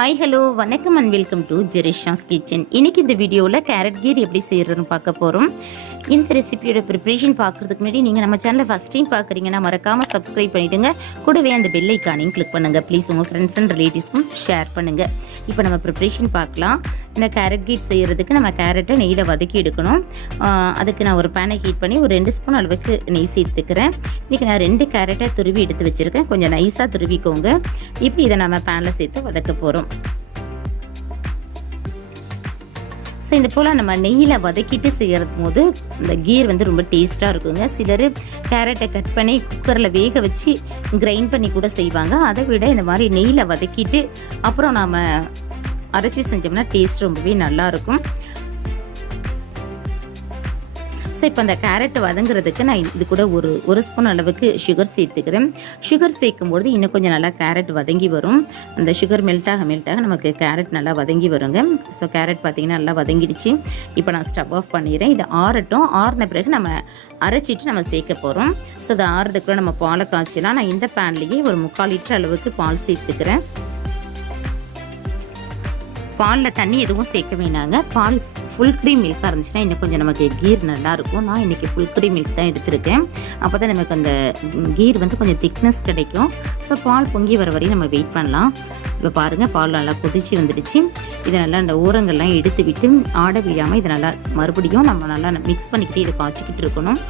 Hi hello வணக்கம் and welcome to ஜெரிஷாஸ் kitchen. இன்றைக்கி இந்த வீடியோவில் கேரட் கீர் எப்படி செய்கிறதுன்னு பார்க்க போகிறோம். இந்த ரெசிபியோட ப்ரிப்ரேஷன் பார்க்குறதுக்கு முன்னாடி நீங்கள் நம்ம சேனலை ஃபஸ்ட் டைம் பார்க்குறீங்கன்னா மறக்காமல் சப்ஸ்கிரைப் பண்ணிவிடுங்க. கூடவே அந்த பெல் ஐக்கானையும் கிளிக் பண்ணுங்கள். ப்ளீஸ் உங்கள் ஃப்ரெண்ட்ஸ் அண்ட் ரிலேட்டிவ்ஸ்க்கும் ஷேர் பண்ணுங்கள். இப்போ நம்ம ப்ரிப்ரேஷன் பார்க்கலாம். இந்த கேரட் கீர் செய்கிறதுக்கு நம்ம கேரட்டை நெய்யில் வதக்கி எடுக்கணும். அதுக்கு நான் ஒரு பேனை ஹீட் பண்ணி ஒரு 2 ஸ்பூன் அளவுக்கு நெய் சேர்த்துக்கிறேன். இன்றைக்கி நான் 2 கேரட்டை துருவி எடுத்து வச்சுருக்கேன். கொஞ்சம் நைஸாக துருவிக்கோங்க. இப்போ இதை நம்ம பேனில் சேர்த்து வதக்க போகிறோம். ஸோ இந்த போல் நம்ம நெய்யில் வதக்கிட்டு செய்கிறது போது இந்த கீர் வந்து ரொம்ப டேஸ்ட்டாக இருக்குங்க. சிலர் கேரட்டை கட் பண்ணி குக்கரில் வேக வச்சு கிரைண்ட் பண்ணி கூட செய்வாங்க. அதை விட இந்த மாதிரி நெய்யில் வதக்கிட்டு அப்புறம் நாம் அரைச்சி செஞ்சோம்னா டேஸ்ட் ரொம்பவே நல்லாயிருக்கும். ஸோ இப்போ அந்த கேரட் வதங்குறதுக்கு நான் இது கூட ஒரு ஸ்பூன் அளவுக்கு சுகர் சேர்த்துக்கிறேன். சுகர் சேர்க்கும்பொழுது இன்னும் கொஞ்சம் நல்லா கேரட் வதங்கி வரும். அந்த சுகர் மெல்ட்டாக நமக்கு கேரட் நல்லா வதங்கி வருங்க. ஸோ கேரட் பார்த்திங்கன்னா நல்லா வதங்கிடுச்சு. இப்போ நான் ஸ்டவ் ஆஃப் பண்ணிடுறேன். இது ஆறட்டும். ஆறின பிறகு நம்ம அரைச்சிட்டு நம்ம சேர்க்க போகிறோம். ஸோ அதை ஆறுறதுக்குள்ள நம்ம பாலை காய்ச்சலாம். நான் இந்த பேன்லேயே ஒரு 3/4 லிட்டர் அளவுக்கு பால் சேர்த்துக்கிறேன். பாலில் தண்ணி எதுவும் சேர்க்க வேணாங்க. பால் ஃபுல் க்ரீம் மில்காக இருந்துச்சுன்னா இன்னும் கொஞ்சம் நமக்கு கீர் நல்லாயிருக்கும். நான் இன்றைக்கி ஃபுல் க்ரீம் மில்க் தான் எடுத்திருக்கேன். அப்போ தான் நமக்கு அந்த கீர் வந்து கொஞ்சம் திக்னஸ் கிடைக்கும். ஸோ பால் பொங்கி வர வரையும் நம்ம வெயிட் பண்ணலாம். இப்போ பாருங்கள், பால் நல்லா கொதிச்சு வந்துடுச்சு. இதை நல்லா அந்த ஊரங்கள்லாம் எடுத்து விட்டு ஆட விடாமல் இதை நல்லா மறுபடியும் நம்ம நல்லா மிக்ஸ் பண்ணிக்கிட்டு இதை காய்ச்சிக்கிட்டு இருக்கணும்.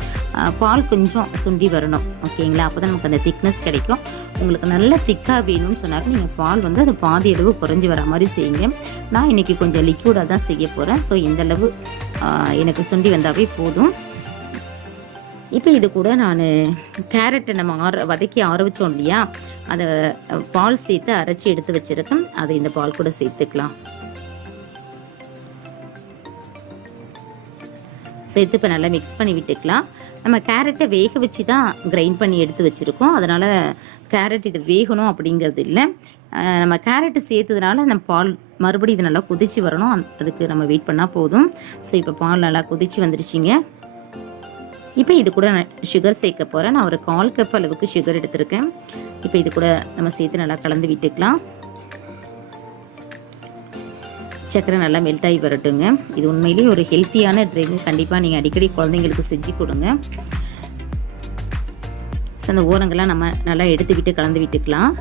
பால் கொஞ்சம் சுண்டி வரணும். ஓகேங்களா? அப்போ தான் நமக்கு அந்த திக்னஸ் கிடைக்கும். உங்களுக்கு நல்ல திக்காக வேணும்னு சொன்னாக்க நீங்கள் பால் வந்து அது பாதி அளவு குறைஞ்சி வர மாதிரி செய்யுங்க. நான் இன்றைக்கி கொஞ்சம் லிக்யூடாக தான் செய்ய போகிறேன். ஸோ இந்தளவு எனக்கு சுண்டி வந்தாவே போதும். இப்போ இது கூட நான் கேரட்டை நம்ம வதக்கி ஆற வச்சோம் இல்லையா, அதை பால் சேர்த்து அரைச்சி எடுத்து வச்சுருக்கேன். அதை இந்த பால் கூட சேர்த்துக்கலாம். சேர்த்து இப்போ நல்லா மிக்ஸ் பண்ணி விட்டுக்கலாம். நம்ம கேரட்டை வேக வச்சு தான் கிரைண்ட் பண்ணி எடுத்து வச்சுருக்கோம். அதனால் கேரட் இது வேகணும் அப்படிங்கிறது இல்லை. நம்ம கேரட்டு சேர்த்ததுனால நம்ம பால் மறுபடியும் இது நல்லா கொதிச்சு வரணும். அதுக்கு நம்ம வெயிட் பண்ணால் போதும். ஸோ இப்போ பால் நல்லா கொதிச்சு வந்துருச்சிங்க. இப்போ இது கூட நான் சுகர் சேர்க்க போகிறேன். நான் ஒரு 1/4 கப் அளவுக்கு சுகர் எடுத்திருக்கேன். இப்போ இது கூட நம்ம சேர்த்து நல்லா கலந்து விட்டுக்கலாம். சக்கரை நல்லா மெல்ட் ஆகி வரட்டுங்க. இது உண்மையிலேயே ஒரு ஹெல்த்தியான ட்ரிங்க். கண்டிப்பாக நீங்கள் அடிக்கடி குழந்தைங்களுக்கு செஞ்சு கொடுங்க. ஸோ அந்த ஓரங்கள்லாம் நம்ம நல்லா எடுத்துக்கிட்டு கலந்து விட்டுக்கலாம்.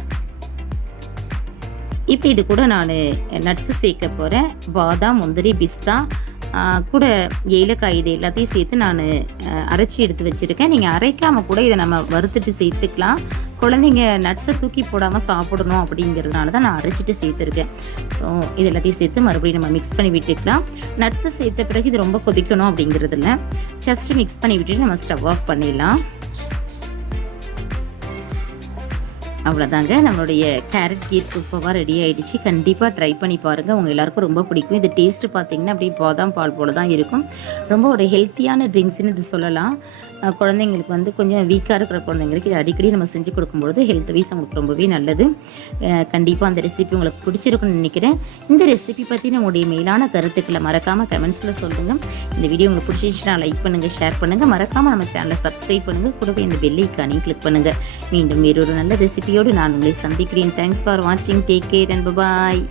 இப்போ இது கூட நான் நட்ஸு சேர்க்க போகிறேன். பாதாம், முந்திரி, பிஸ்தா கூட ஏலக்காய், இது எல்லாத்தையும் சேர்த்து நான் அரைச்சி எடுத்து வச்சுருக்கேன். நீங்கள் அரைக்காமல் கூட இதை நம்ம வறுத்துட்டு சேர்த்துக்கலாம். குழந்தைங்க நட்ஸை தூக்கி போடாமல் சாப்பிடணும் அப்படிங்கிறதுனால தான் நான் அரைச்சிட்டு சேர்த்துருக்கேன். ஸோ இது எல்லாத்தையும் சேர்த்து மறுபடியும் நம்ம மிக்ஸ் பண்ணி விட்டுக்கலாம். நட்ஸை சேர்த்த பிறகு இது ரொம்ப கொதிக்கணும் அப்படிங்கிறது இல்லை. ஜஸ்ட்டு மிக்ஸ் பண்ணி விட்டுட்டு நம்ம ஸ்டவ் ஆஃப் பண்ணிடலாம். அவ்வளோதாங்க, நம்மளுடைய கேரட் கீர் சூப்பராக ரெடி ஆகிடுச்சு. கண்டிப்பாக ட்ரை பண்ணி பாருங்கள். உங்கள் எல்லாருக்கும் ரொம்ப பிடிக்கும். இது டேஸ்ட்டு பார்த்திங்கன்னா அப்படியே பாதாம் பால் போல் தான் இருக்கும். ரொம்ப ஒரு ஹெல்த்தியான ட்ரிங்க்ஸ்னு இது சொல்லலாம். குழந்தைங்களுக்கு வந்து கொஞ்சம் வீக்காக இருக்கிற குழந்தைங்களுக்கு இது அடிக்கடி நம்ம செஞ்சு கொடுக்கும்பொழுது ஹெல்த் வைஸ் அவங்களுக்கு ரொம்பவே நல்லது. கண்டிப்பாக அந்த ரெசிபி உங்களுக்கு பிடிச்சிருக்குன்னு நினைக்கிறேன். இந்த ரெசிபி பற்றி நம்மளுடைய மேலான கருத்துக்களை மறக்காமல் கமெண்ட்ஸில் சொல்லுங்கள். இந்த வீடியோ உங்களுக்கு பிடிச்சிருந்துச்சுன்னா லைக் பண்ணுங்கள், ஷேர் பண்ணுங்கள். மறக்காமல் நம்ம சேனலை சப்ஸ்கிரைப் பண்ணுங்கள். கூடவே இந்த பெல் ஐக்கானையும் கிளிக் பண்ணுங்கள். மீண்டும் வேறொரு நல்ல ரெசிபியோடு நான் உங்களை சந்திக்கிறேன். தேங்க்ஸ் ஃபார் வாட்சிங். Take care and bye.